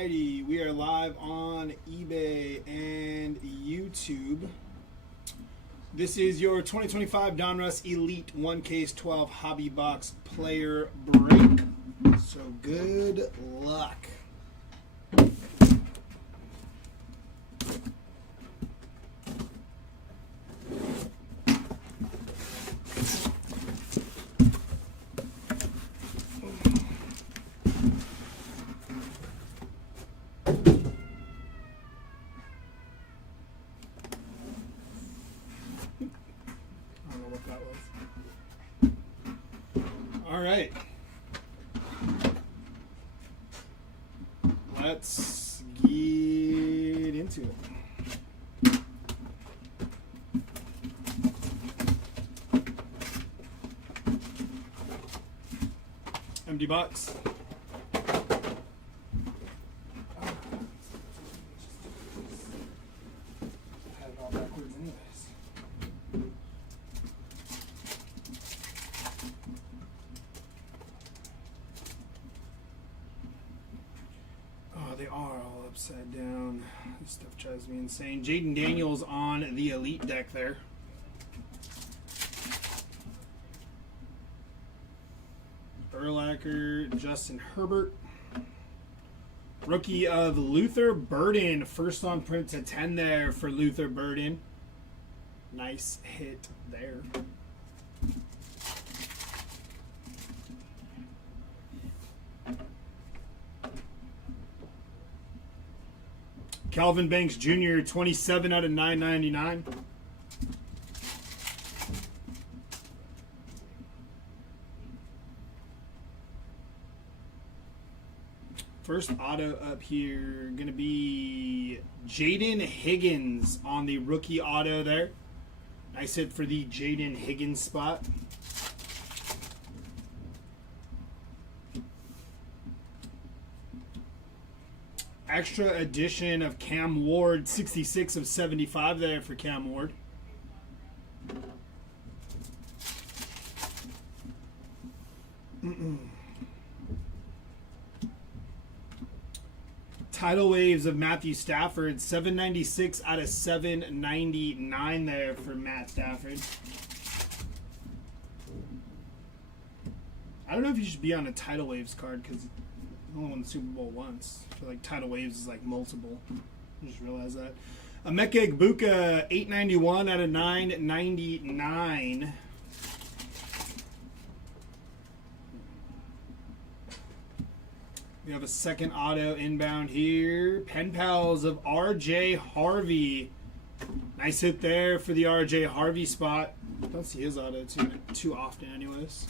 Alrighty, we are live on eBay and YouTube. This is your 2025 Donruss Elite 1 Case 12 Hobby Box Player Break. So good luck. All right, let's get into it. Empty box. Had it all backwards anyways. They are all upside down. This stuff drives me insane. Jaden Daniels on the Elite deck there. Urlacher, Justin Herbert. Rookie of Luther Burden. First on print to 10 there for Luther Burden. Nice hit there. Calvin Banks Jr., 27 out of 999. First auto up here, going to be Jaden Higgins on the rookie auto there. Nice hit for the Jaden Higgins spot. Extra edition of Cam Ward, 66 of 75 there for Cam Ward. Tidal waves of Matthew Stafford, 796 out of 799 there for Matt Stafford. I don't know if you should be on a Tidal waves card because only won the Super Bowl once. I feel like Tidal waves is like multiple. I just realized that. Emeka Egbuka, 891 out of 999. We have a second auto inbound here. Pen pals of RJ Harvey. Nice hit there for the RJ Harvey spot. Don't see his auto too often anyways.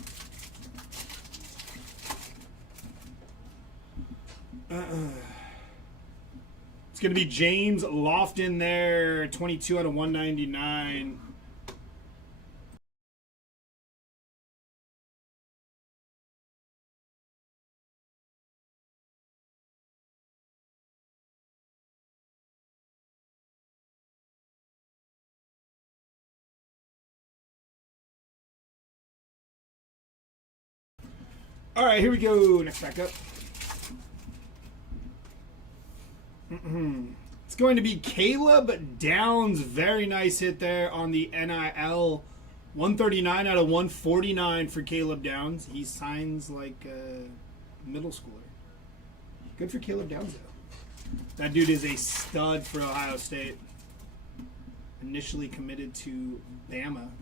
It's going to be James Lofton there, 22 out of 199. All right, here we go. Next back up. It's going to be Caleb Downs. Very nice hit there on the NIL. 139 out of 149 for Caleb Downs. He signs like a middle schooler. Good for Caleb Downs, though. That dude is a stud for Ohio State. Initially committed to Bama and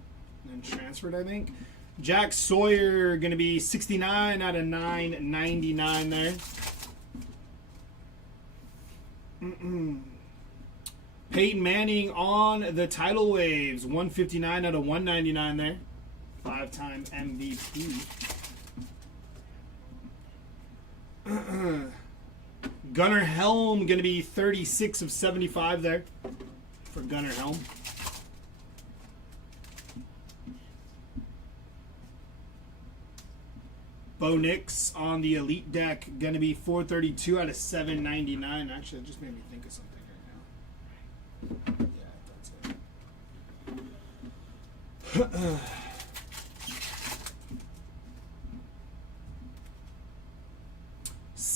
then transferred, I think. Jack Sawyer going to be 69 out of 999 there. Peyton Manning on the tidal waves, 159 out of 199 there. 5-time MVP. Gunnar Helm going to be 36 of 75 there for Gunnar Helm. Bo Nix on the Elite deck, going to be 432 out of 799. Actually, it just made me think of something right now. Yeah, that's it.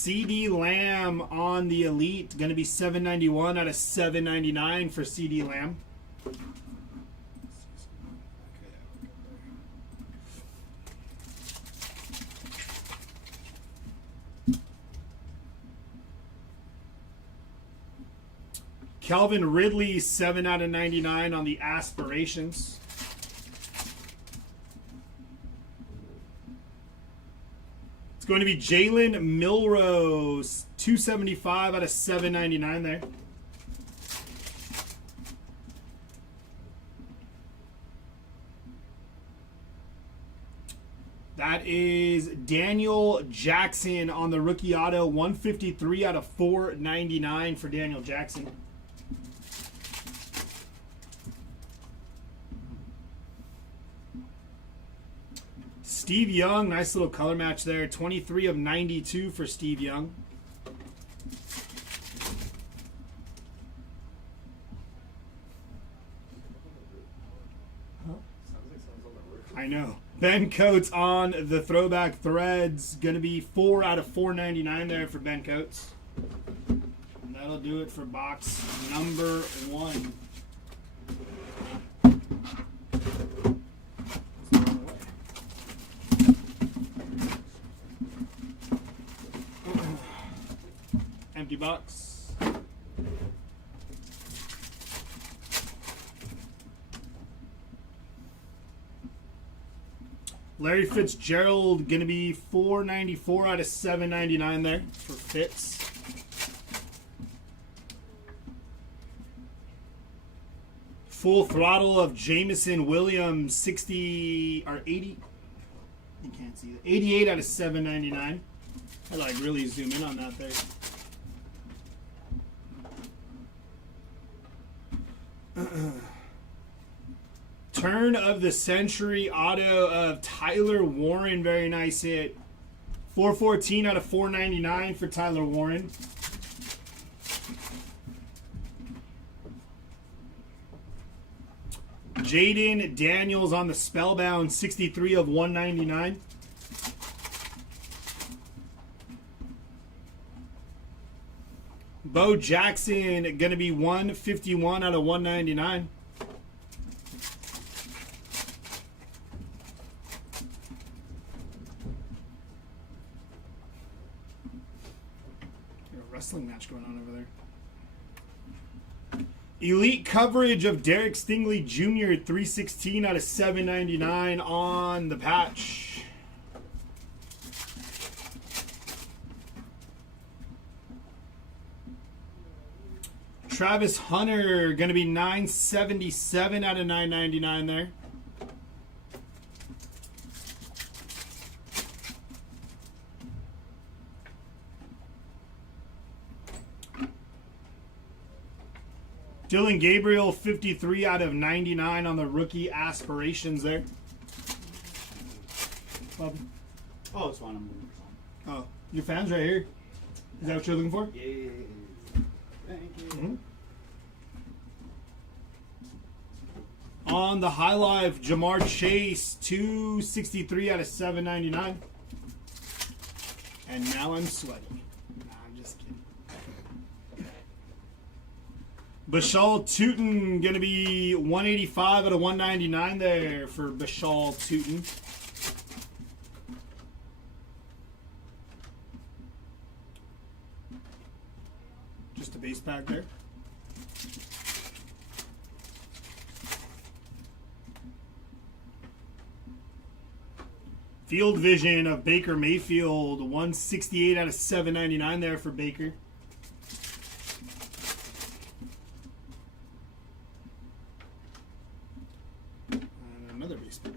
CD Lamb on the Elite. Going to be 791 out of 799 for CD Lamb. Calvin Ridley, 7 out of 99 on the Aspirations. It's going to be Jalen Milrose, 275 out of 799 there. That is Daniel Jackson on the rookie auto, 153 out of 499 for Daniel Jackson. Steve Young, nice little color match there. 23 of 92 for Steve Young. I know. Ben Coates on the throwback threads. Going to be 4 out of 499 there for Ben Coates. And that'll do it for box number 1. Empty box. Larry Fitzgerald going to be 494 out of 799 there for Fitz. Full Throttle of Jameson Williams, 60 or 80. You can't see it. 88 out of 799. I like really zoom in on that there. Turn of the Century auto of Tyler Warren. Very nice hit. 414 out of 499 for Tyler Warren. Jaden Daniels on the Spellbound. 63 of 199. Bo Jackson going to be 151 out of 199. A wrestling match going on over there. Elite coverage of Derek Stingley Jr. 316 out of 799 on the patch. Travis Hunter going to be 977 out of 999 there. Dylan Gabriel 53 out of 99 on the rookie Aspirations there. Oh, it's fine. I'm looking for something. Oh, your fan's right here. Is that what you're looking for? Yeah. Thank you. Mm-hmm. On the High Life, Jamar Chase, 263 out of 799. And now I'm sweaty. Nah, I'm just kidding. Bashal Tootin going to be 185 out of 199 there for Bashal Tootin. Just a base pack there. Field Vision of Baker Mayfield, 168 out of 799 there for Baker. And another base pack.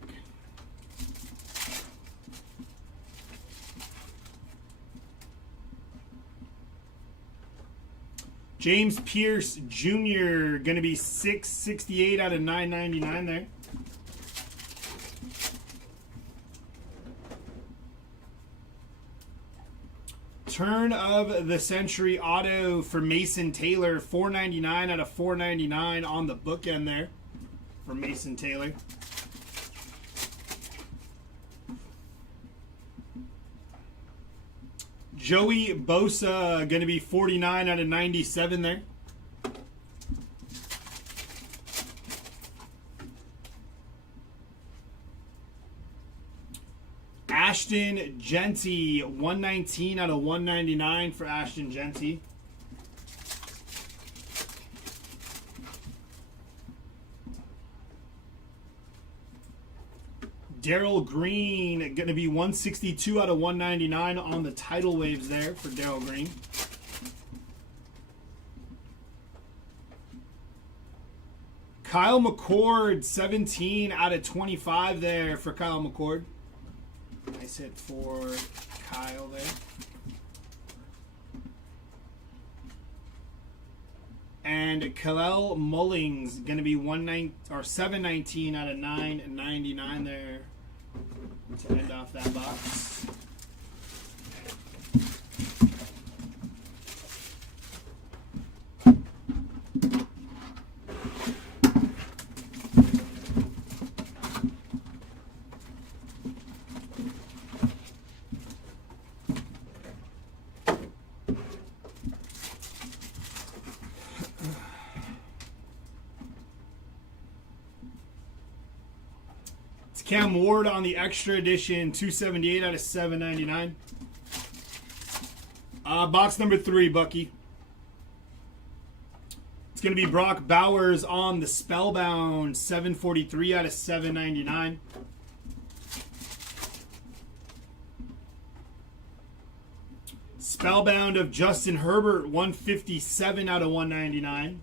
James Pierce Jr. going to be 668 out of 999 there. Turn of the Century auto for Mason Taylor, 499 out of 499 on the bookend there for Mason Taylor. Joey Bosa, going to be 49 out of 97 there. Ashton Genty, 119 out of 199 for Ashton Genty. Darryl Green, going to be 162 out of 199 on the tidal waves there for Darryl Green. Kyle McCord, 17 out of 25 there for Kyle McCord. Nice hit for Kyle there. And Kalel Mullings, going to be 719 out of 999 there to end off that box. Cam Ward on the extra edition, 278 out of 799. Box number 3, Bucky. It's going to be Brock Bowers on the Spellbound, 743 out of 799. Spellbound of Justin Herbert, 157 out of 199.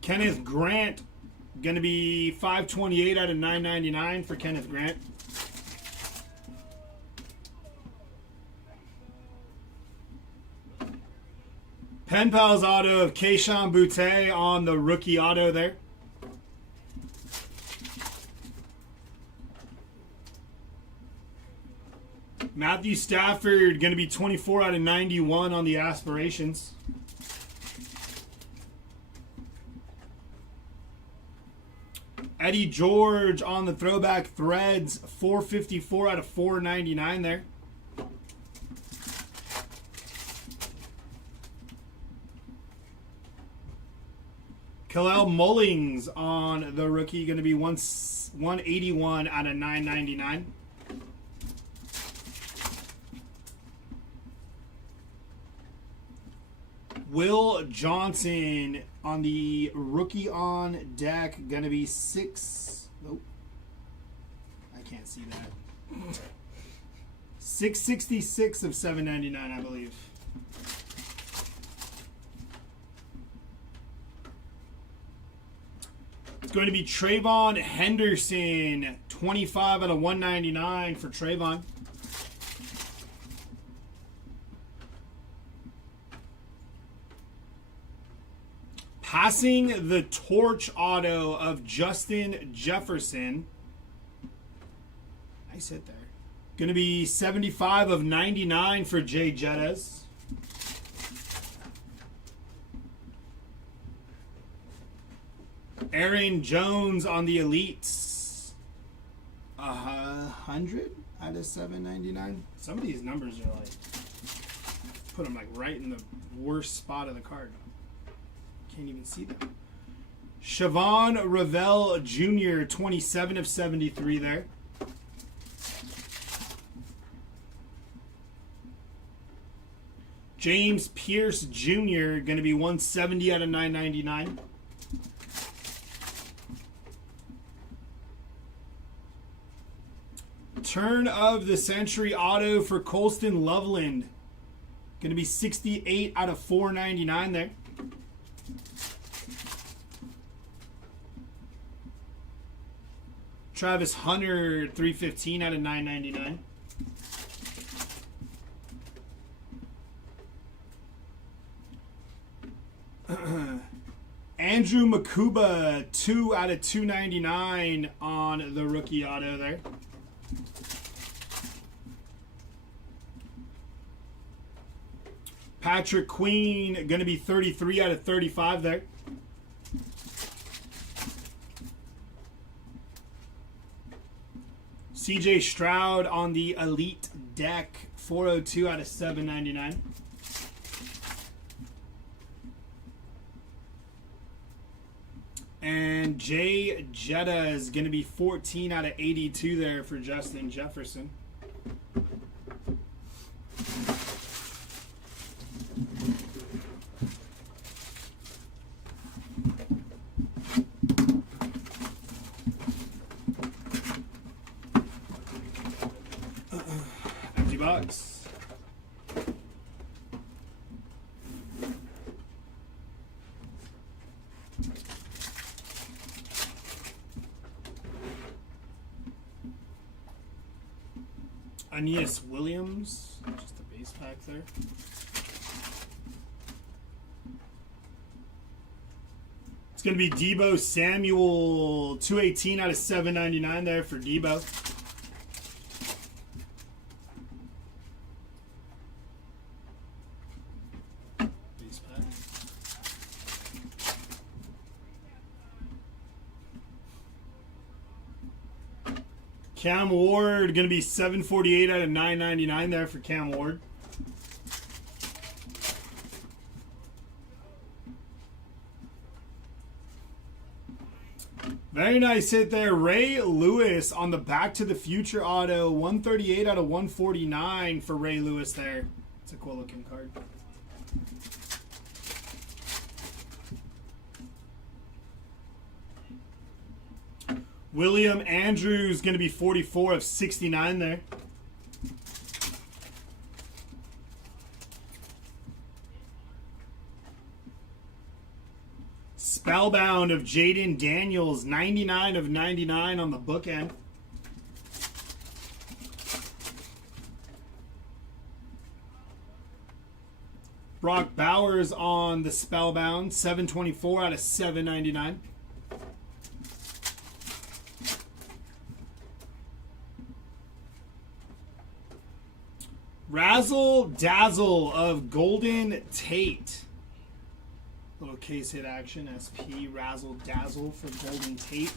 Kenneth Grant, going to be 528 out of 999 for Kenneth Grant. Pen Pals auto of Keyshawn Boutte on the rookie auto there. Matthew Stafford, going to be 24 out of 91 on the aspirations. Eddie George on the throwback threads, 454 out of 499 there. Kalel Mullings on the rookie, going to be 181 out of 999. Will Johnson on the rookie on deck, going to be 6. Nope. I can't see that. 666 of 799, I believe. It's going to be Trayvon Henderson, 25 out of 199 for Trayvon. Passing the torch auto of Justin Jefferson. Nice hit there. Going to be 75 of 99 for Jay Jettas. Aaron Jones on the Elites. 100 out of 799. Some of these numbers are like, put them like right in the worst spot of the card. Can't even see them. Siobhan Ravel Jr., 27 of 73 there. James Pierce Jr., going to be 170 out of 999. Turn of the Century auto for Colston Loveland. Going to be 68 out of 499 there. Travis Hunter, 315 out of 999. Andrew Makuba, 2 out of 299 on the rookie auto there. Patrick Queen, going to be 33 out of 35 there. CJ Stroud on the Elite deck, 402 out of 799. And Jay Jetta is going to be 14 out of 82 there for Justin Jefferson. Empty box. Aeneas Williams, just a base pack there. It's going to be Debo Samuel, 218 out of 799 there for Debo. Base pack. Cam Ward, going to be 748 out of 999 there for Cam Ward. Very nice hit there. Ray Lewis on the Back to the Future auto. 138 out of 149 for Ray Lewis there. It's a cool looking card. William Andrews going to be 44 of 69 there. Spellbound of Jaden Daniels, 99 of 99 on the bookend. Brock Bowers on the Spellbound, 724 out of 799. Razzle Dazzle of Golden Tate. Little case hit action. SP Razzle Dazzle for Golden Tate.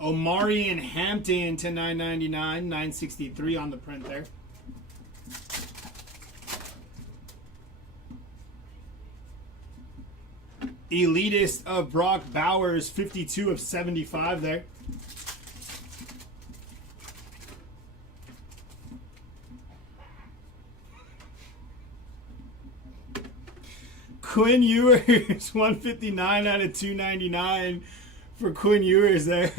Omarion Hampton to 999, 963 on the print there. Elitist of Brock Bowers, 52 of 75 there. Quinn Ewers, 159 out of 299 for Quinn Ewers there.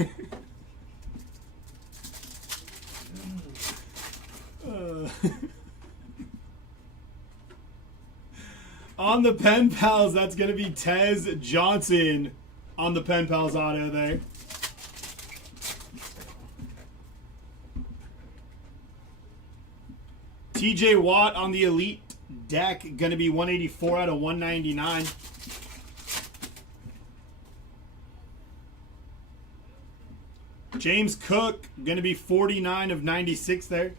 On the Pen Pals, that's going to be Tez Johnson on the Pen Pals auto there. TJ Watt on the Elite deck, going to be 184 out of 199. James Cook, going to be 49 of 96 there.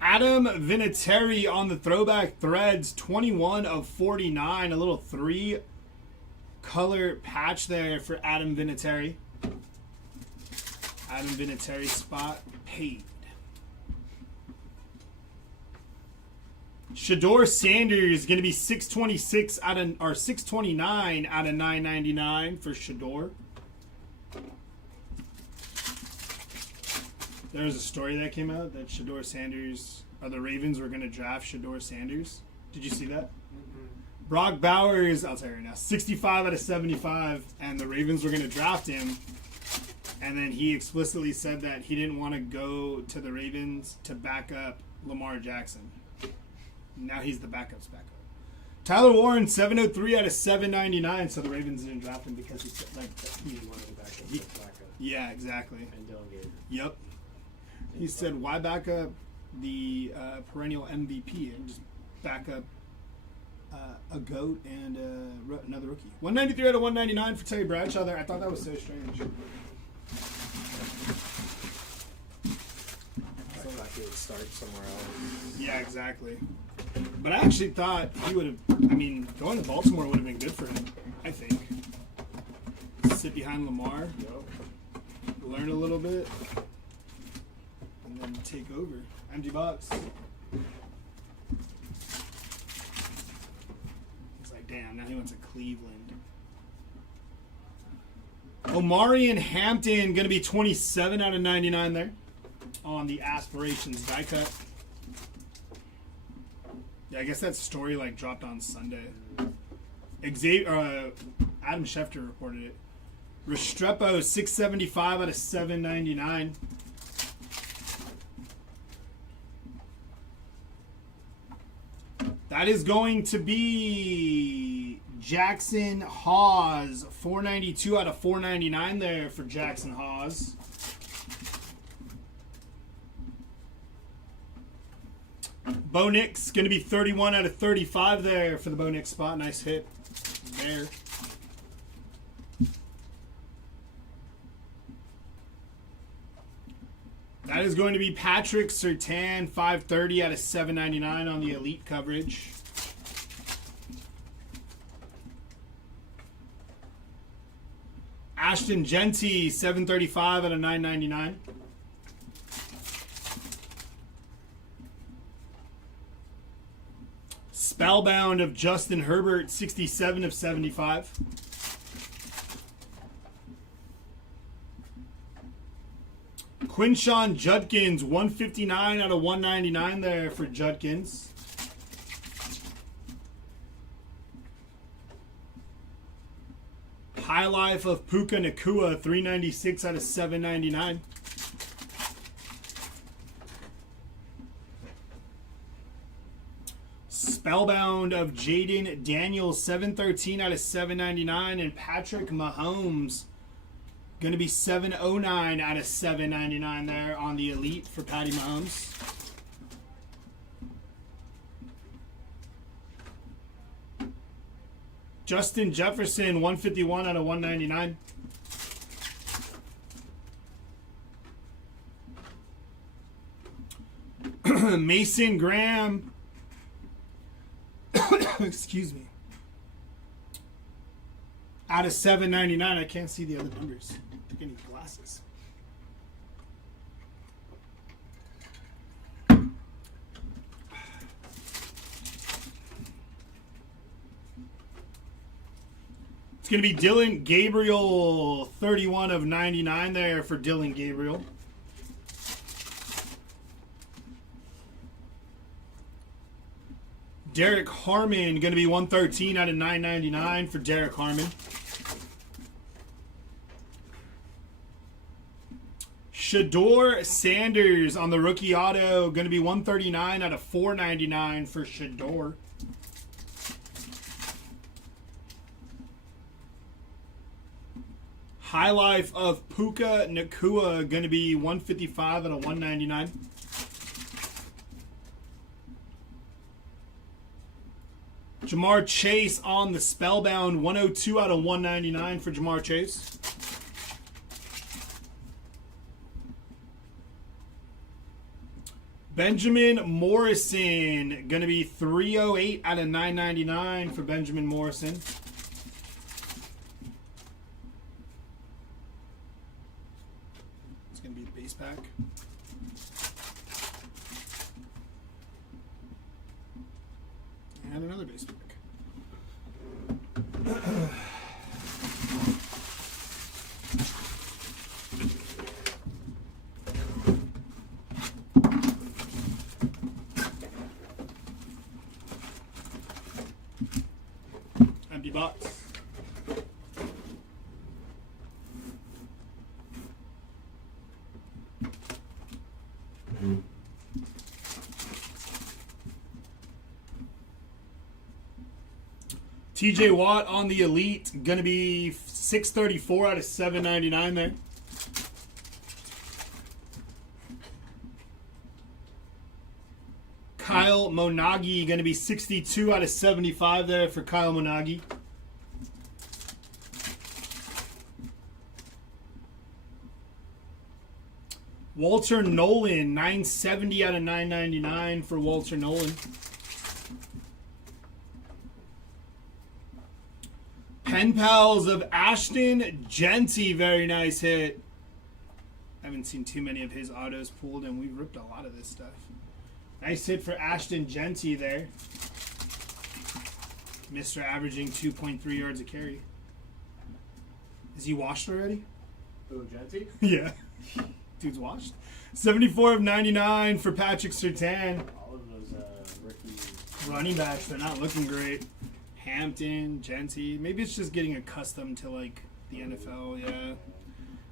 Adam Vinatieri on the Throwback Threads, 21 of 49. A little 3-color patch there for Adam Vinatieri. Adam Vinatieri spot paid. Shador Sanders going to be 626 out of, or 629 out of 999 for Shador. There was a story that came out that Shador Sanders, or the Ravens were going to draft Shador Sanders. Did you see that? Mm-hmm. Brock Bowers, I'll tell you right now, 65 out of 75, and the Ravens were going to draft him. And then he explicitly said that he didn't want to go to the Ravens to back up Lamar Jackson. Now he's the backup's backup. Tyler Warren, 703 out of 799, so the Ravens didn't draft him because he said, like, he didn't want to back up. Yeah, exactly. And delegate. Yep. He said, why back up the perennial MVP and just back up a GOAT and another rookie. 193 out of 199 for Terry Bradshaw there. I thought that was so strange. So like it's start somewhere else. Yeah, exactly. But I actually thought he would have. I mean, going to Baltimore would have been good for him. I think. Sit behind Lamar, learn a little bit, and then take over. Empty box. He's like, damn. Now he wants a Cleveland. Omarion Hampton going to be 27 out of 99 there on the Aspirations die cut. Yeah, I guess that story like dropped on Sunday. Adam Schefter reported it. Restrepo 675 out of 799. That is going to be Jackson Hawes 492 out of 499 there for Jackson Hawes. Bo Nix going to be 31 out of 35 there for the Bo Nix spot. Nice hit there. That is going to be Patrick Surtain 530 out of 799 on the Elite coverage. Ashton Genty 735 out of 999. Spellbound of Justin Herbert, 67 of 75. Quinshon Judkins, 159 out of 199 there for Judkins. High Life of Puka Nacua, 396 out of 799. Spellbound of Jaden Daniels, 713 out of 799. And Patrick Mahomes, going to be 709 out of 799 there on the Elite for Patty Mahomes. Justin Jefferson, 151 out of 199. Mason Graham. Excuse me. Out of 799. I can't see the other numbers. I need glasses. It's going to be Dylan Gabriel, 31 of 99 there for Dylan Gabriel. Derek Harmon, going to be 113 out of 999 for Derek Harmon. Shador Sanders on the rookie auto, going to be 139 out of 499 for Shador. High Life of Puka Nacua, going to be 155 out of 199. Jamar Chase on the Spellbound, 102 out of 199 for Jamar Chase. Benjamin Morrison, going to be 308 out of 999 for Benjamin Morrison. It's going to be the base pack. And another base pack. Empty box. TJ Watt on the Elite, going to be 634 out of 799 there. Kyle Monagi, going to be 62 out of 75 there for Kyle Monagi. Walter Nolan, 970 out of 999 for Walter Nolan. Pen Pals of Ashton Genty, very nice hit. Haven't seen too many of his autos pulled, and we've ripped a lot of this stuff. Nice hit for Ashton Genty there. Mr. averaging 2.3 yards a carry. Is he washed already? Ooh, Genty? Yeah. Dude's washed. 74 of 99 for Patrick Surtain. All of those rookie Running backs, they're not looking great. Hampton, Genty. Maybe it's just getting accustomed to, like, the NFL, yeah.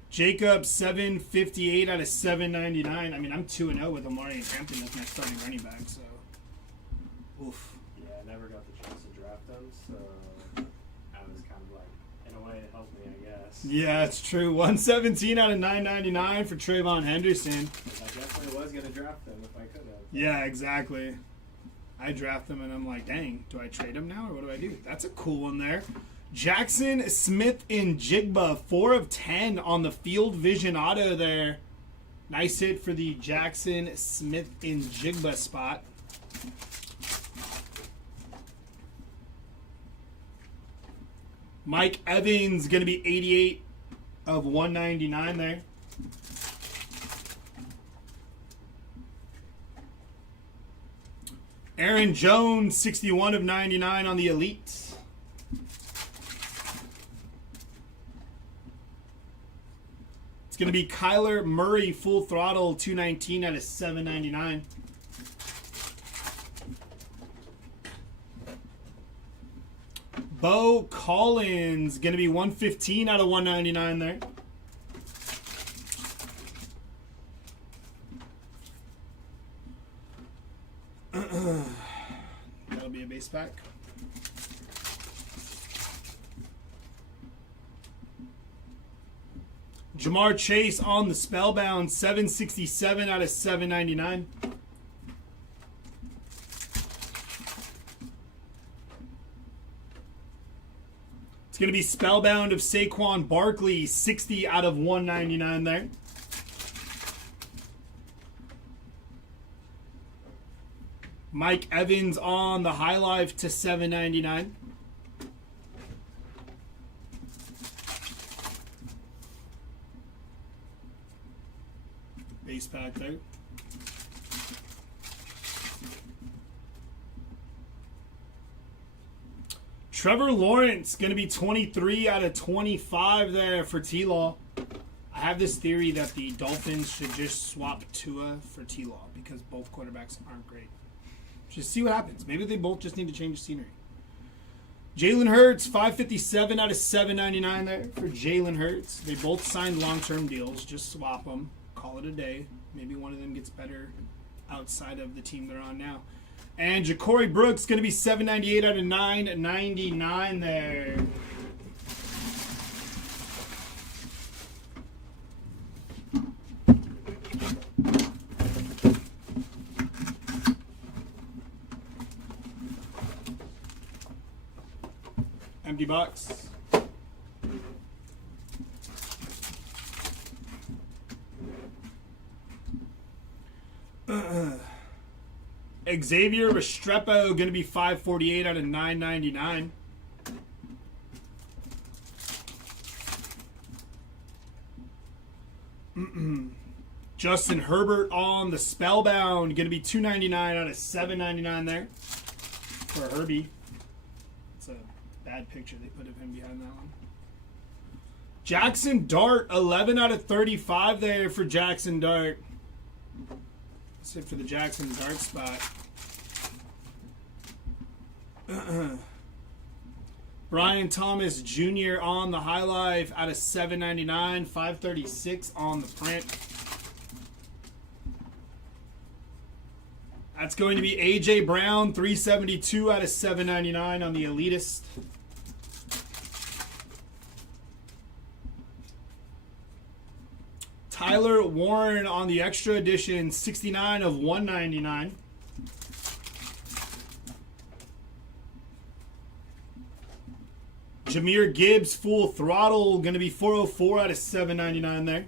Jacob, 758 out of 799. I mean, I'm 2-0 with Amari and Hampton as my starting running back, so. Oof. Yeah, I never got the chance to draft them, so I was kind of like, in a way, it helped me, I guess. Yeah, it's true. 117 out of 999 for Trayvon Henderson. I definitely was going to draft them if I could have. Yeah, exactly. I draft them, and I'm like, dang, do I trade him now, or what do I do? That's a cool one there. Jackson Smith in Jigba, 4 of 10 on the Field Vision auto there. Nice hit for the Jackson Smith in Jigba spot. Mike Evans going to be 88 of 199 there. Aaron Jones, 61 of 99 on the Elite. Going to be Kyler Murray, full throttle, 219 out of 799. Bo Collins, going to be 115 out of 199 there. That'll be a base pack. Jamar Chase on the Spellbound, 767 out of 799. It's going to be Spellbound of Saquon Barkley, 60 out of 199 there. Mike Evans on the High Life to 799. Base pack there. Trevor Lawrence going to be 23 out of 25 there for T-Law. I have this theory that the Dolphins should just swap Tua for T-Law because both quarterbacks aren't great. Just see what happens. Maybe they both just need to change the scenery. Jalen Hurts, 557 out of 799 there for Jalen Hurts. They both signed long-term deals. Just swap them. Call it a day. Maybe one of them gets better outside of the team they're on now. And Ja'Cory Brooks going to be 798 out of 999 there. Empty box. Xavier Restrepo going to be 548 out of 999. Justin Herbert on the Spellbound going to be 299 out of 799 there for Herbie. It's a bad picture they put of him behind that one. Jackson Dart, 11 out of 35 there for Jackson Dart. That's it for the Jackson Dart spot. Brian Thomas Jr. on the High Life out of 799, 536 on the print. That's going to be A.J. Brown, 372 out of 799 on the Elitist. Tyler Warren on the Extra Edition, 69 of 199. Jahmyr Gibbs, full throttle, going to be 404 out of 799 there.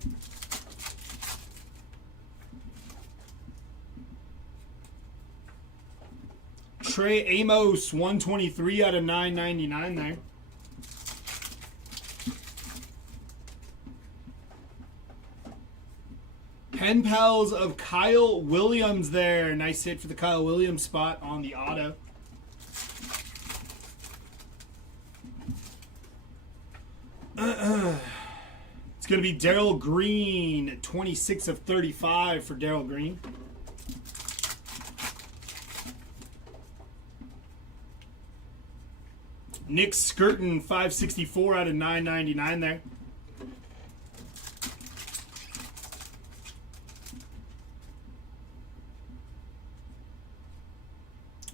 Trey Amos, 123 out of 999 there. Pen pals of Kyle Williams there. Nice hit for the Kyle Williams spot on the auto. It's going to be Darryl Green, 26 of 35 for Darryl Green. Nick Skirton, 564 out of 999 there.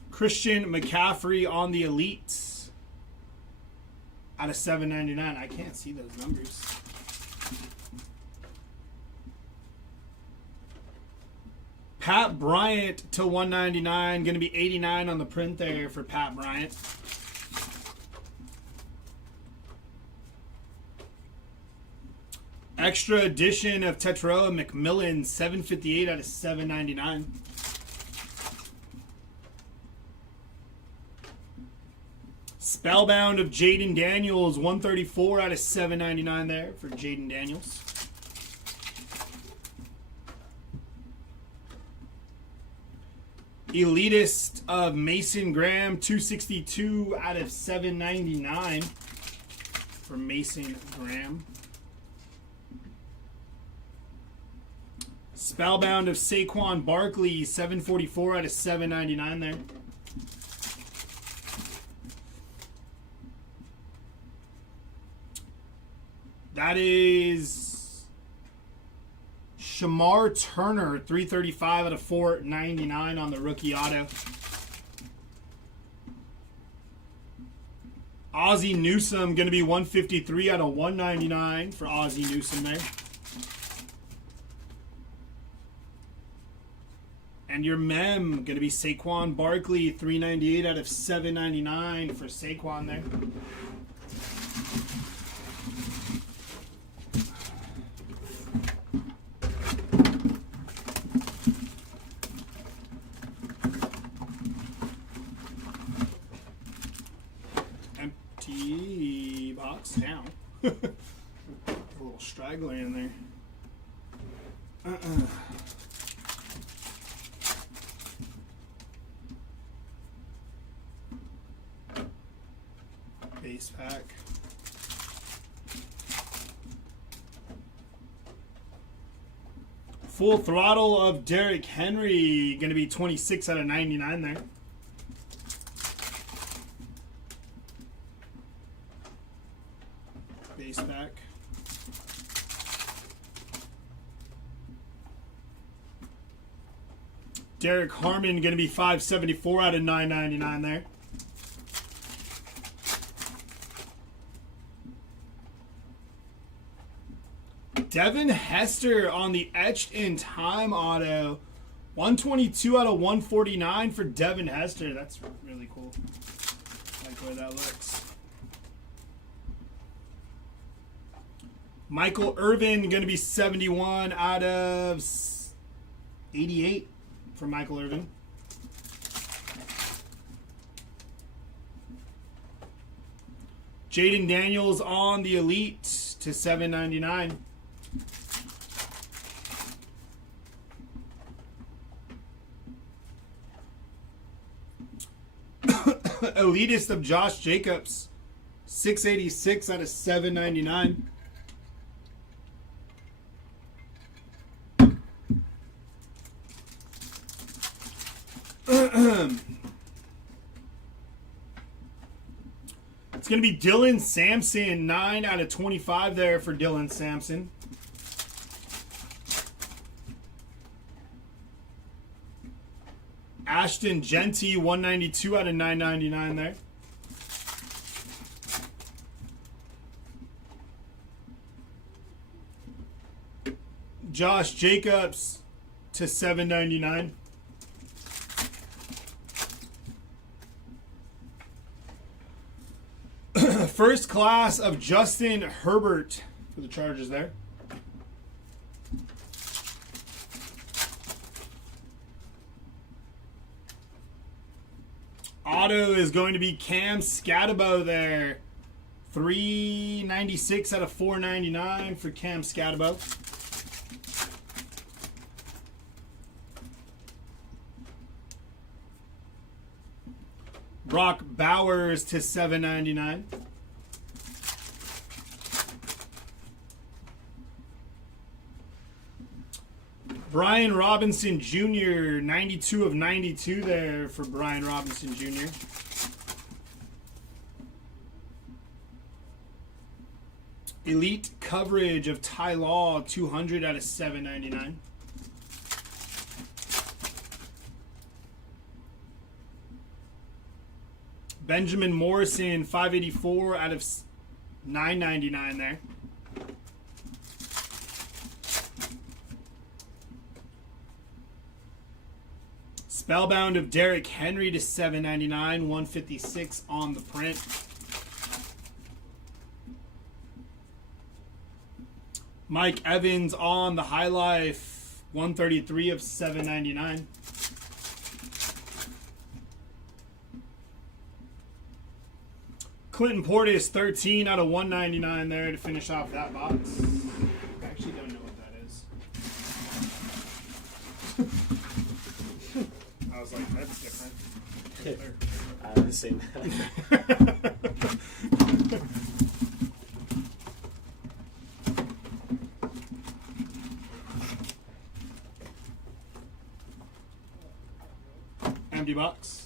Christian McCaffrey on the Elites out of 799. I can't see those numbers. Pat Bryant to 199. Going to be 89 on the print there for Pat Bryant. Extra edition of Tetroa McMillan, 758 out of 799. Spellbound of Jaden Daniels, 134 out of 799 there for Jaden Daniels. Elitist of Mason Graham, 262 out of 799 for Mason Graham. Spellbound of Saquon Barkley, 744 out of 799 there. That is Shamar Turner, 335 out of 499 on the rookie auto. Ozzie Newsome, going to be 153 out of 199 for Ozzie Newsome there. And your mem, going to be Saquon Barkley, 398 out of 799 for Saquon there. Empty box now. A little straggler in there. Base pack. Full throttle of Derrick Henry, going to be 26 out of 99 there. Base pack. Derek Harmon, going to be 574 out of 999 there. Devin Hester on the Etched in Time auto. 122 out of 149 for Devin Hester. That's really cool. I like the way that looks. Michael Irvin, going to be 71 out of 88 for Michael Irvin. Jaden Daniels on the Elite to 799. Elitist of Josh Jacobs, 686 out of 799. It's going to be Dylan Sampson, 9 out of 25 there for Dylan Sampson. Ashton Genty, 192 out of 999 there. Josh Jacobs to 799. First class of Justin Herbert for the Chargers there. auto is going to be Cam Scatabo there. 396 out of 499 for Cam Scatabo. Brock Bowers to 799. Brian Robinson Jr., 92 of 92 there for Brian Robinson Jr. Elite coverage of Ty Law, 200 out of 799. Benjamin Morrison, 584 out of 999 there. Spellbound of Derrick Henry to 799, 156 on the print. Mike Evans on the High Life, 133 of 799. Clinton Portis, 13 out of 199 there to finish off that box. I actually don't know what that is. I was like, that's different. I haven't seen that. Empty box.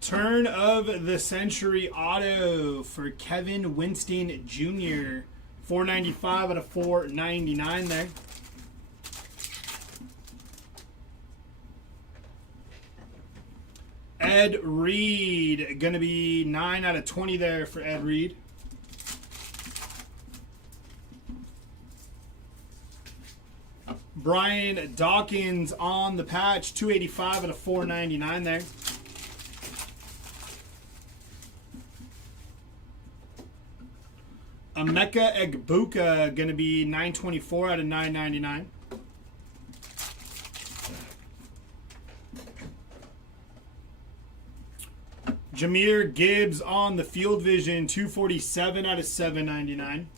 Turn of the Century auto for Kevin Winston Jr. 495 out of 499 there. Ed Reed, going to be 9 out of 20 there for Ed Reed. Brian Dawkins on the patch, 285 out of 499 there. Emeka Egbuka, going to be 924 out of 999. Jahmyr Gibbs on the Field Vision, 247 out of 799.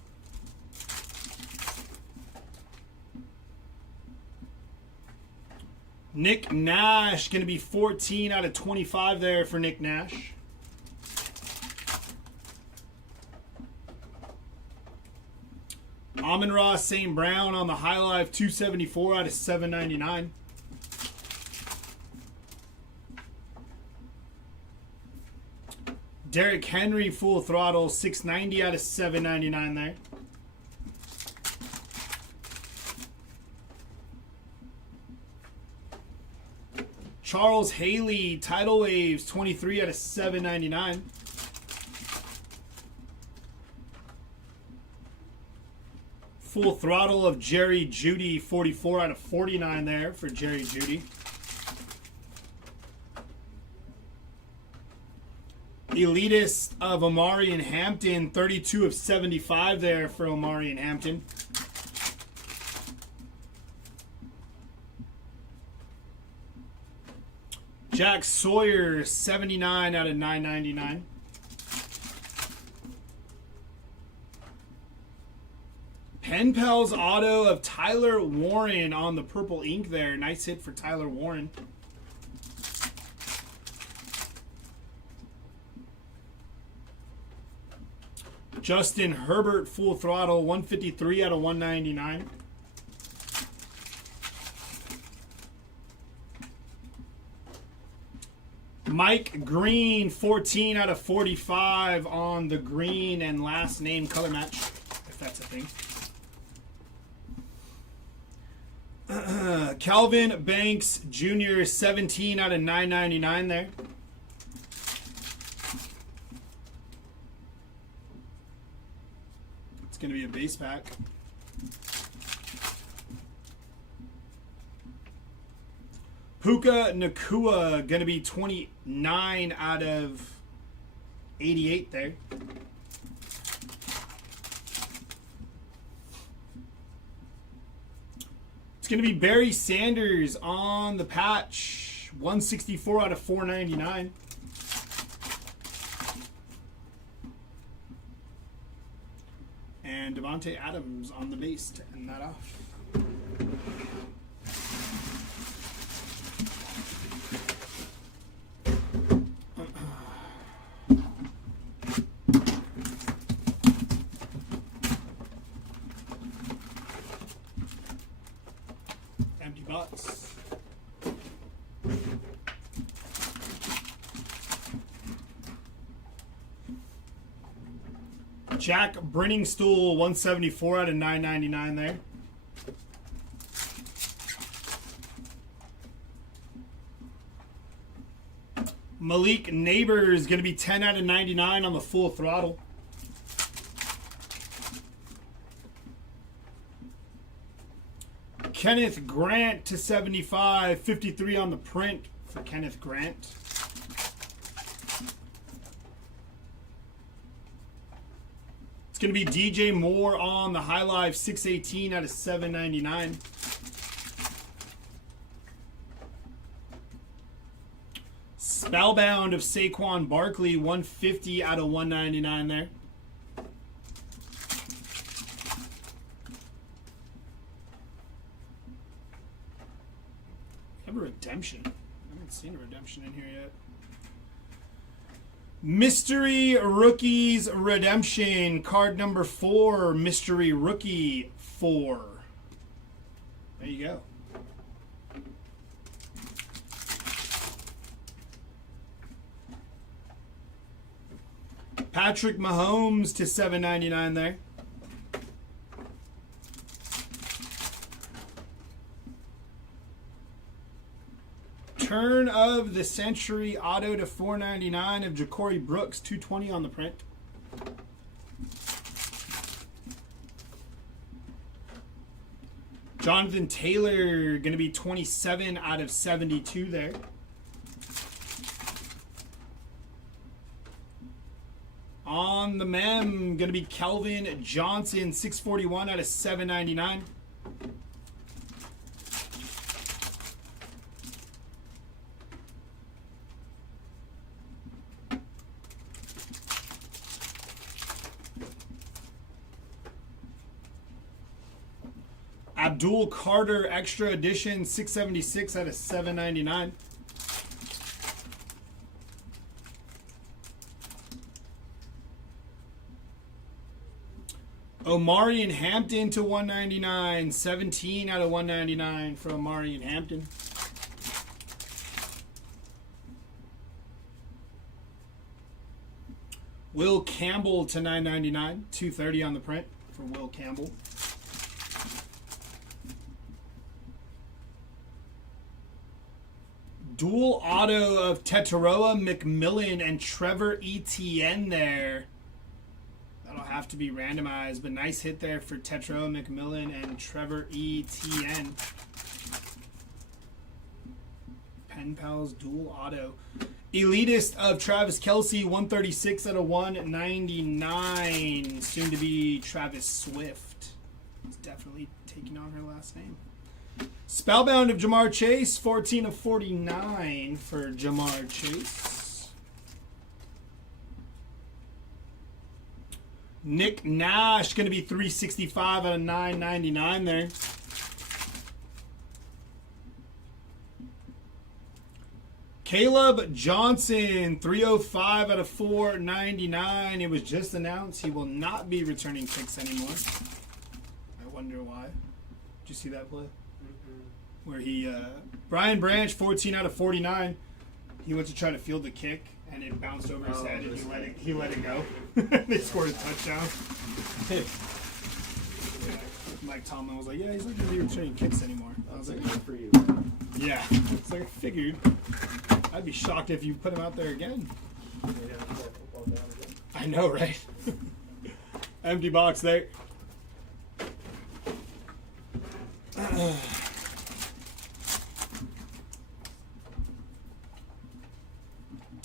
Nick Nash, going to be 14 out of 25 there for Nick Nash. Amon-Ra St. Brown on the High Life, 274 out of 799. Derrick Henry full throttle, 690 out of 799 there. Charles Haley, Tidal Waves, 23 out of 799. Full throttle of Jerry Jeudy, 44 out of 49 there for Jerry Jeudy. Elitist of Omari and Hampton, 32 of 75 there for Omari and Hampton. Jack Sawyer, 79 out of 999. Pen Pals auto of Tyler Warren on the purple ink there. Nice hit for Tyler Warren. Justin Herbert full throttle, 153 out of 199. Mike Green, 14 out of 45 on the green and last name color match, if that's a thing. Calvin Banks Jr., 17 out of 999 there. It's going to be a base pack. Puka Nakua going to be 29 out of 88 there. It's going to be Barry Sanders on the patch. 164 out of 499. And Devontae Adams on the base to end that off. Empty box. Jack Brenningstool, 174 out of 999 there. Malik Neighbors going to be 10 out of 99 on the Full Throttle. Kenneth Grant to 75, 53 on the print for Kenneth Grant. It's going to be DJ Moore on the High Life, 618 out of 799. Spellbound of Saquon Barkley, 150 out of 199 there. Have a redemption. I haven't seen a redemption in here yet. Mystery Rookies Redemption. Card number 4. Mystery Rookie 4. There you go. Patrick Mahomes to $7.99 there. Turn of the Century auto to $4.99 of Ja'Cory Brooks, $2.20 on the print. Jonathan Taylor going to be 27 out of 72 there. On the mem, going to be Kelvin Johnson, 641 out of 799. Abdul Carter Extra Edition, 676 out of 799. Omarion Hampton to 199, 17 out of 199 for Omarion Hampton. Will Campbell to 999, 230 on the print for Will Campbell. Dual auto of Tetaroa McMillan and Trevor Etienne there. That'll have to be randomized, but nice hit there for Tetaroa McMillan and Trevor Etienne. Pen Pals dual auto. Elitist of Travis Kelce, 136 out of 199. Soon to be Travis Swift. He's definitely taking on her last name. Spellbound of Jamar Chase, 14 of 49 for Jamar Chase. Nick Nash, going to be 365 out of 999 there. Caleb Johnson, 305 out of 499. It was just announced he will not be returning picks anymore. I wonder why. Did you see that play? Where he, Brian Branch, 14 out of 49. He went to try to field the kick, and it bounced over his head, and he let it go. They scored a touchdown. Yeah. Mike Tomlin was like, yeah, he's not going to be returning kicks anymore. I was like, good for you. Yeah. It's like, I figured. I'd be shocked if you put him out there again. I know, right? Empty box there.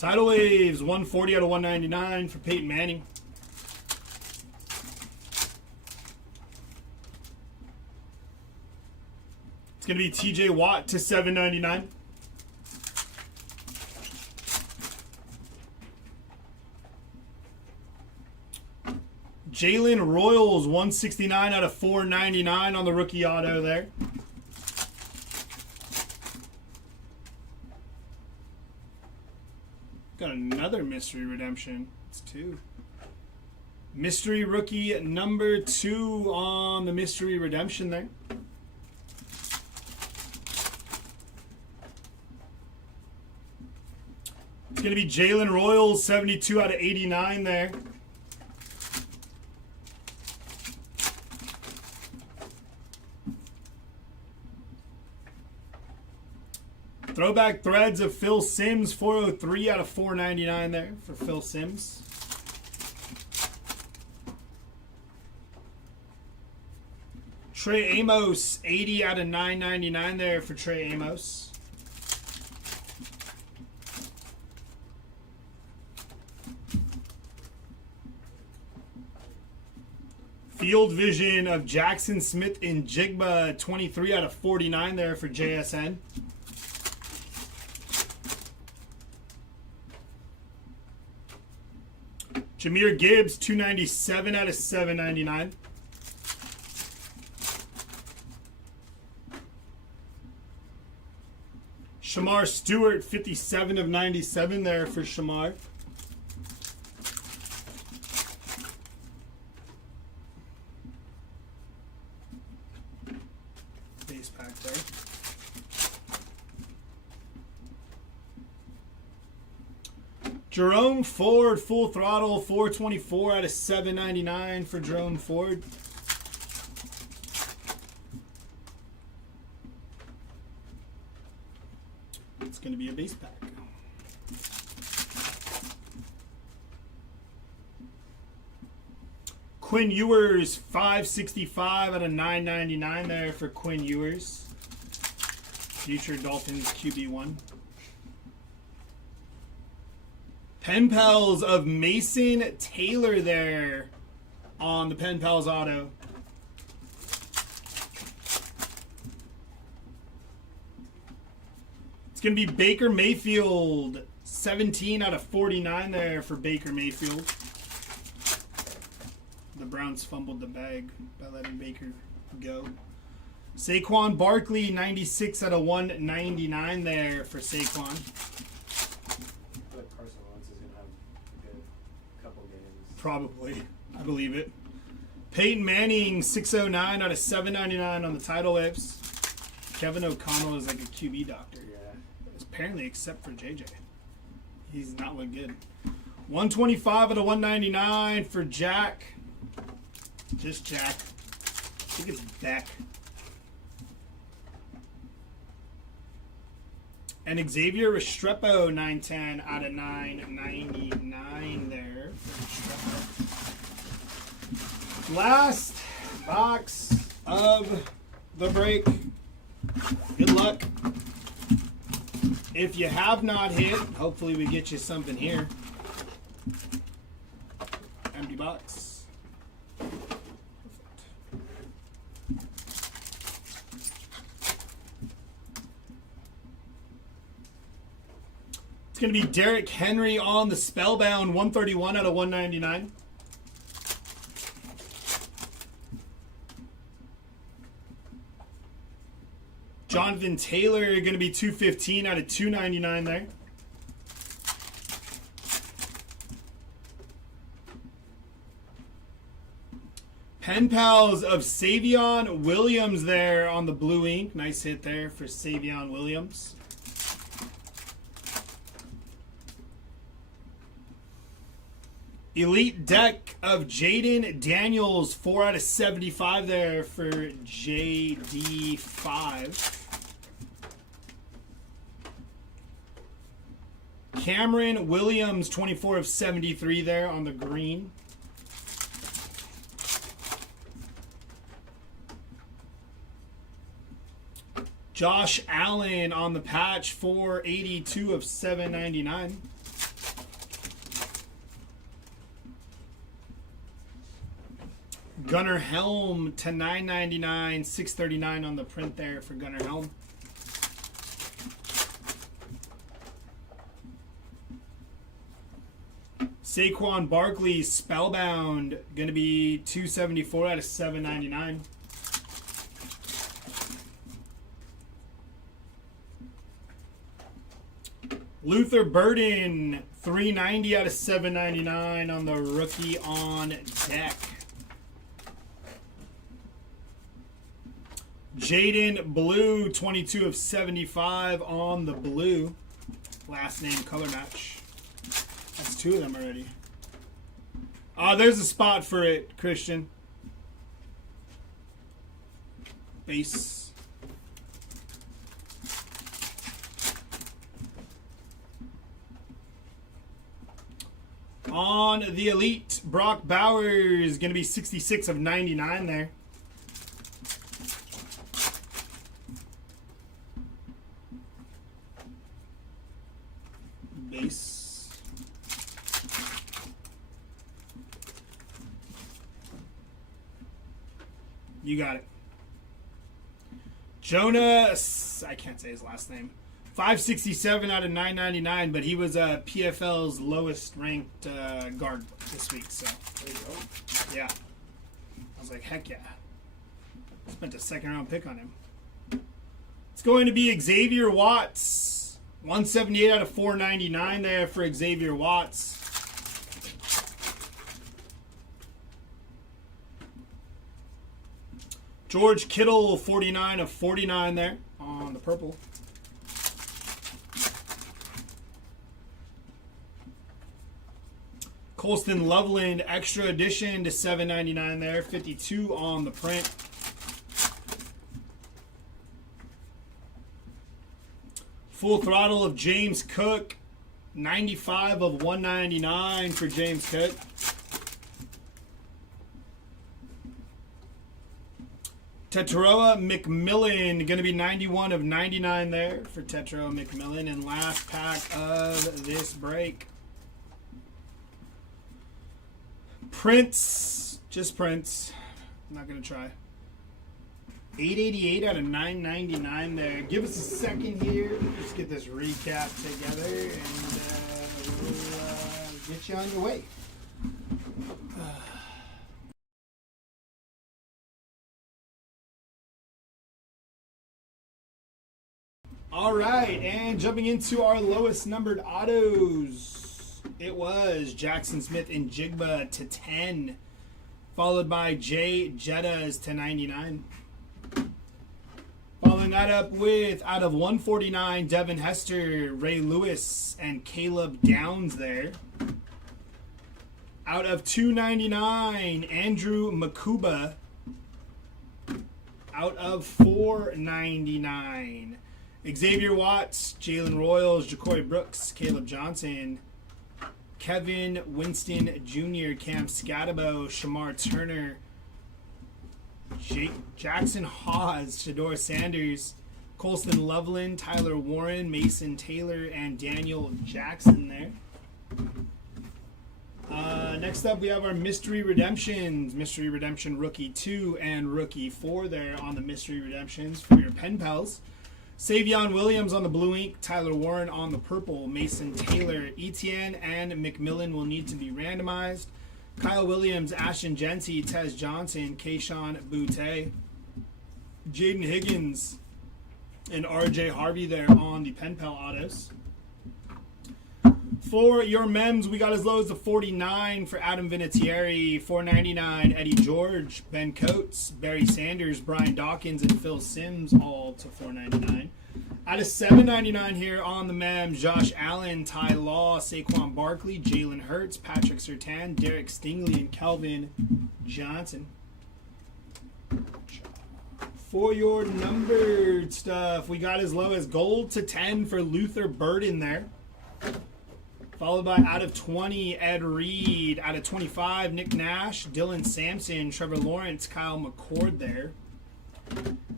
Tidal Waves, 140 out of 199 for Peyton Manning. It's going to be TJ Watt to 799. Jalen Royals, 169 out of 499 on the rookie auto there. Got another mystery redemption. It's 2. Mystery rookie number 2 on the mystery redemption there. It's going to be Jalen Royals, 72 out of 89 there. Throwback threads of Phil Simms, 403 out of 499 there for Phil Simms. Trey Amos, 80 out of 999 there for Trey Amos. Field vision of Jackson Smith and Jigba, 23 out of 49 there for JSN. Jahmyr Gibbs, 297 out of 799. Shamar Stewart, 57 of 97 there for Shamar. Base pack there. Jerome Ford, full throttle, 424 out of 799 for Jerome Ford. It's going to be a base pack. Quinn Ewers, 565 out of 999 there for Quinn Ewers. Future Dolphins QB1. Pen Pals of Mason Taylor there on the Pen Pals auto. It's going to be Baker Mayfield, 17 out of 49 there for Baker Mayfield. The Browns fumbled the bag by letting Baker go. Saquon Barkley, 96 out of 199 there for Saquon. Probably. I believe it. Peyton Manning, 609 out of 799 on the title waves. Kevin O'Connell is like a QB doctor. Yeah. Apparently, except for JJ. He's not look good. 125 out of 199 for Jack. Just Jack. I think it's Beck. And Xavier Restrepo, 910 out of 999 there. Last box of the break. Good luck. If you have not hit, hopefully we get you something here. Empty box. It's going to be Derrick Henry on the Spellbound, 131 out of 199. Jonathan Taylor, going to be 215 out of 299 there. Pen Pals of Savion Williams there on the blue ink. Nice hit there for Savion Williams. Elite deck of Jaden Daniels, 4 out of 75 there for JD5. Cameron Williams, 24 of 73 there on the green. Josh Allen on the patch, 482 of 799. Gunnar Helm to 999, 639 on the print there for Gunnar Helm. Saquon Barkley, Spellbound, going to be 274 out of 799. Luther Burden, 390 out of 799 on the rookie on deck. Jaden Blue, 22 of 75 on the blue. Last name color match. That's two of them already. There's a spot for it, Christian. Base. On the Elite, Brock Bowers, going to be 66 of 99 there. Base. You got it. Jonas, I can't say his last name. 567 out of 999, but he was PFL's lowest ranked guard this week. So, There you go. yeah. I was like, heck yeah. Spent a second round pick on him. It's going to be Xavier Watts. 178 out of 499 there for Xavier Watts. George Kittle, 49 of 49 there on the purple. Colston Loveland, extra edition to 799 there, 52 on the print. Full throttle of James Cook, 95 of 199 for James Cook. Teteroa McMillan, going to be 91 of 99 there for Teteroa McMillan. And last pack of this break. Prince, just Prince. I'm not going to try. 888 out of 999 there. Give us a second here. Let's get this recap together and we'll get you on your way. All right, and jumping into our lowest numbered autos. It was Jackson Smith and Jigba to 10, followed by Jay Jettas to 99. Following that up with, out of 149, Devin Hester, Ray Lewis, and Caleb Downs there. Out of 299, Andrew Makuba. Out of 499, Xavier Watts, Jalen Royals, Ja'Cory Brooks, Caleb Johnson, Kevin Winston Jr., Cam Scatabo, Shamar Turner, Jackson Hawes, Shador Sanders, Colston Loveland, Tyler Warren, Mason Taylor, and Daniel Jackson there. Next up, we have our Mystery Redemptions. Mystery Redemption Rookie 2 and Rookie 4 there on the Mystery Redemptions for your pen pals. Savion Williams on the blue ink, Tyler Warren on the purple, Mason Taylor, Etienne, and McMillan will need to be randomized. Kyle Williams, Ashton Jency, Tez Johnson, Kayshawn Butte, Jaden Higgins, and RJ Harvey there on the pen pal autos. For your mems, we got as low as the 49 for Adam Vinatieri, 499 Eddie George, Ben Coates, Barry Sanders, Brian Dawkins, and Phil Sims, all to 499. Out of 799 here on the mems, Josh Allen, Ty Law, Saquon Barkley, Jalen Hurts, Patrick Surtain, Derek Stingley, and Kelvin Johnson. For your numbered stuff, we got as low as gold to 10 for Luther Burden there. Followed by out of 20, Ed Reed. Out of 25, Nick Nash, Dylan Sampson, Trevor Lawrence, Kyle McCord there.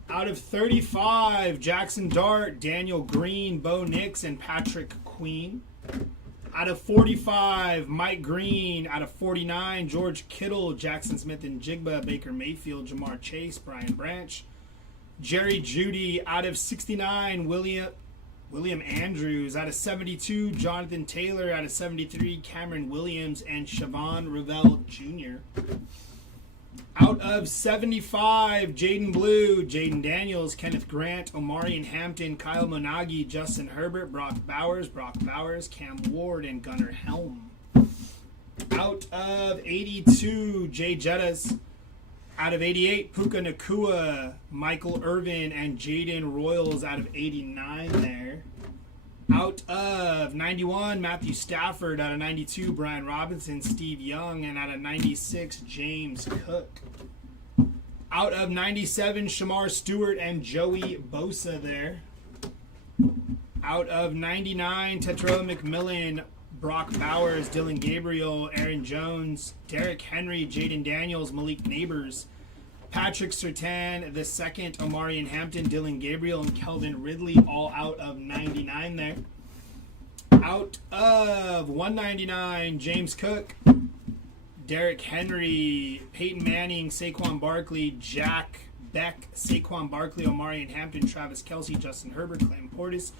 Out of 35, Jackson Dart, Daniel Green, Bo Nix, and Patrick Queen. Out of 45, Mike Green. Out of 49, George Kittle, Jackson Smith and Jigba, Baker Mayfield, Jamar Chase, Brian Branch. Jerry Jeudy. Out of 69, William Andrews. Out of 72, Jonathan Taylor. Out of 73, Cameron Williams and Siobhan Revell Jr. Out of 75, Jaden Blue, Jaden Daniels, Kenneth Grant, Omarion Hampton, Kyle Monagi, Justin Herbert, Brock Bowers, Cam Ward, and Gunnar Helm. Out of 82, Jay Jettas. Out of 88, Puka Nakua, Michael Irvin, and Jaden Royals out of 89 there. Out of 91, Matthew Stafford. Out of 92, Brian Robinson, Steve Young. And out of 96, James Cook. Out of 97, Shamar Stewart and Joey Bosa there. Out of 99, Tetro McMillan, Brock Bowers, Dylan Gabriel, Aaron Jones, Derrick Henry, Jaden Daniels, Malik Neighbors, Patrick Surtain, the second, Omarion Hampton, Dylan Gabriel, and Kelvin Ridley, all out of 99 there. Out of 199, James Cook, Derrick Henry, Peyton Manning, Saquon Barkley, Jack Beck, Saquon Barkley, Omarion Hampton, Travis Kelce, Justin Herbert, Clem Portis,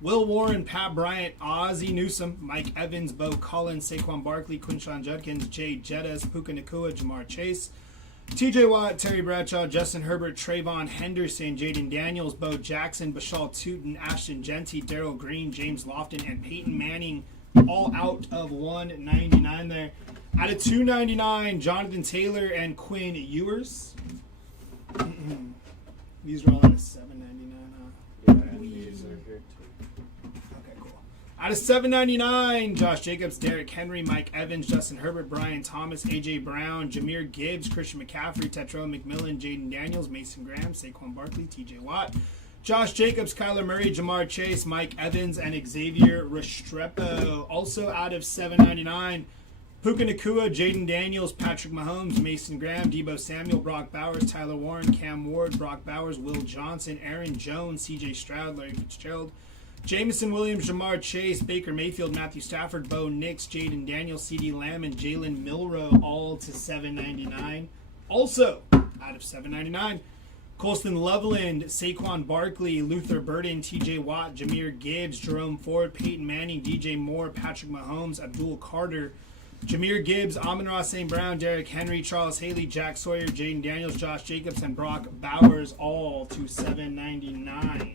Will Warren, Pat Bryant, Ozzie Newsome, Mike Evans, Bo Collins, Saquon Barkley, Quinshon Judkins, Jay Jettas, Puka Nakua, Jamar Chase, TJ Watt, Terry Bradshaw, Justin Herbert, Trayvon Henderson, Jaden Daniels, Bo Jackson, Bashal Tootin, Ashton Genty, Darrell Green, James Lofton, and Peyton Manning, all out of 199 there. Out of 299, Jonathan Taylor and Quinn Ewers. These are all out of 799, huh? Yeah, these are here too. Okay, cool. Out of 799, Josh Jacobs, Derrick Henry, Mike Evans, Justin Herbert, Brian Thomas, A.J. Brown, Jahmyr Gibbs, Christian McCaffrey, Tetro McMillan, Jaden Daniels, Mason Graham, Saquon Barkley, T.J. Watt, Josh Jacobs, Kyler Murray, Jamar Chase, Mike Evans, and Xavier Restrepo. Also out of 799, Puka Nakua, Jaden Daniels, Patrick Mahomes, Mason Graham, Debo Samuel, Brock Bowers, Tyler Warren, Cam Ward, Brock Bowers, Will Johnson, Aaron Jones, C.J. Stroud, Larry Fitzgerald, Jameson Williams, Jamar Chase, Baker Mayfield, Matthew Stafford, Bo Nix, Jaden Daniels, C.D. Lamb, and Jalen Milroe, all to $7.99. Also, out of $7.99, Colston Loveland, Saquon Barkley, Luther Burden, T.J. Watt, Jahmyr Gibbs, Jerome Ford, Peyton Manning, DJ Moore, Patrick Mahomes, Abdul Carter, Jahmyr Gibbs, Amon-Ra St. Brown, Derrick Henry, Charles Haley, Jack Sawyer, Jaden Daniels, Josh Jacobs, and Brock Bowers, all to $7.99.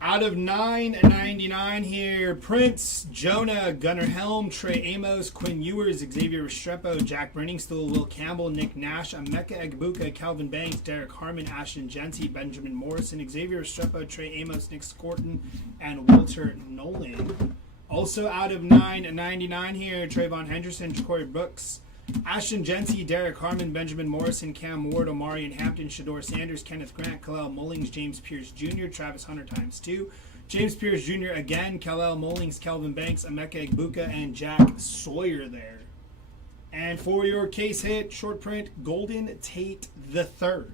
Out of $9.99 here, Prince, Jonah, Gunnar Helm, Trey Amos, Quinn Ewers, Xavier Restrepo, Jack Brenningstool, Will Campbell, Nick Nash, Emeka Egbuka, Calvin Banks, Derek Harmon, Ashton Genty, Benjamin Morrison, Xavier Restrepo, Trey Amos, Nick Scorton, and Walter Nolan. Also out of $9.99 here, Trayvon Henderson, Ja'Cory Brooks, Ashton Genty, Derek Harmon, Benjamin Morrison, Cam Ward, Omarion Hampton, Shador Sanders, Kenneth Grant, Khalil Mullings, James Pierce Jr., Travis Hunter ×2, James Pierce Jr. again, Khalil Mullings, Kelvin Banks, Emeka Egbuka, and Jack Sawyer there. And for your case hit, short print, Golden Tate III.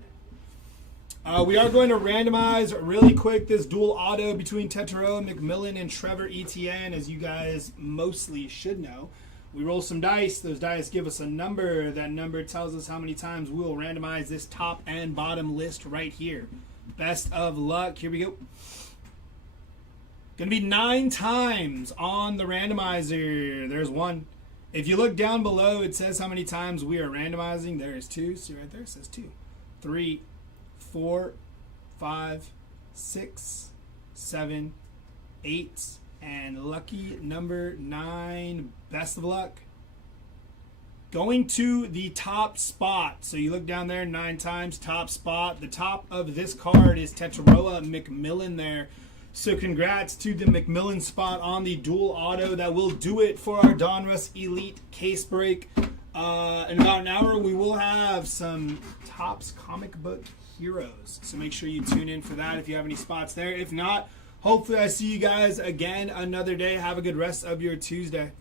We are going to randomize really quick this dual auto between Tetero McMillan and Trevor Etienne, as you guys mostly should know. We roll some dice. Those dice give us a number. That number tells us how many times we will randomize this top and bottom list right here. Best of luck. Here we go. Going to be 9 times on the randomizer. There's 1. If you look down below, it says how many times we are randomizing. There is 2. See right there? It says 2. 3, 4, 5, 6, 7, 8, and lucky number 9. Best of luck. Going to the top spot. So you look down there 9 times, top spot. The top of this card is Teteroa McMillan there. So congrats to the McMillan spot on the dual auto. That will do it for our Donruss Elite case break. In about an hour, we will have some Topps comic book heroes. So make sure you tune in for that if you have any spots there. If not, hopefully I see you guys again another day. Have a good rest of your Tuesday.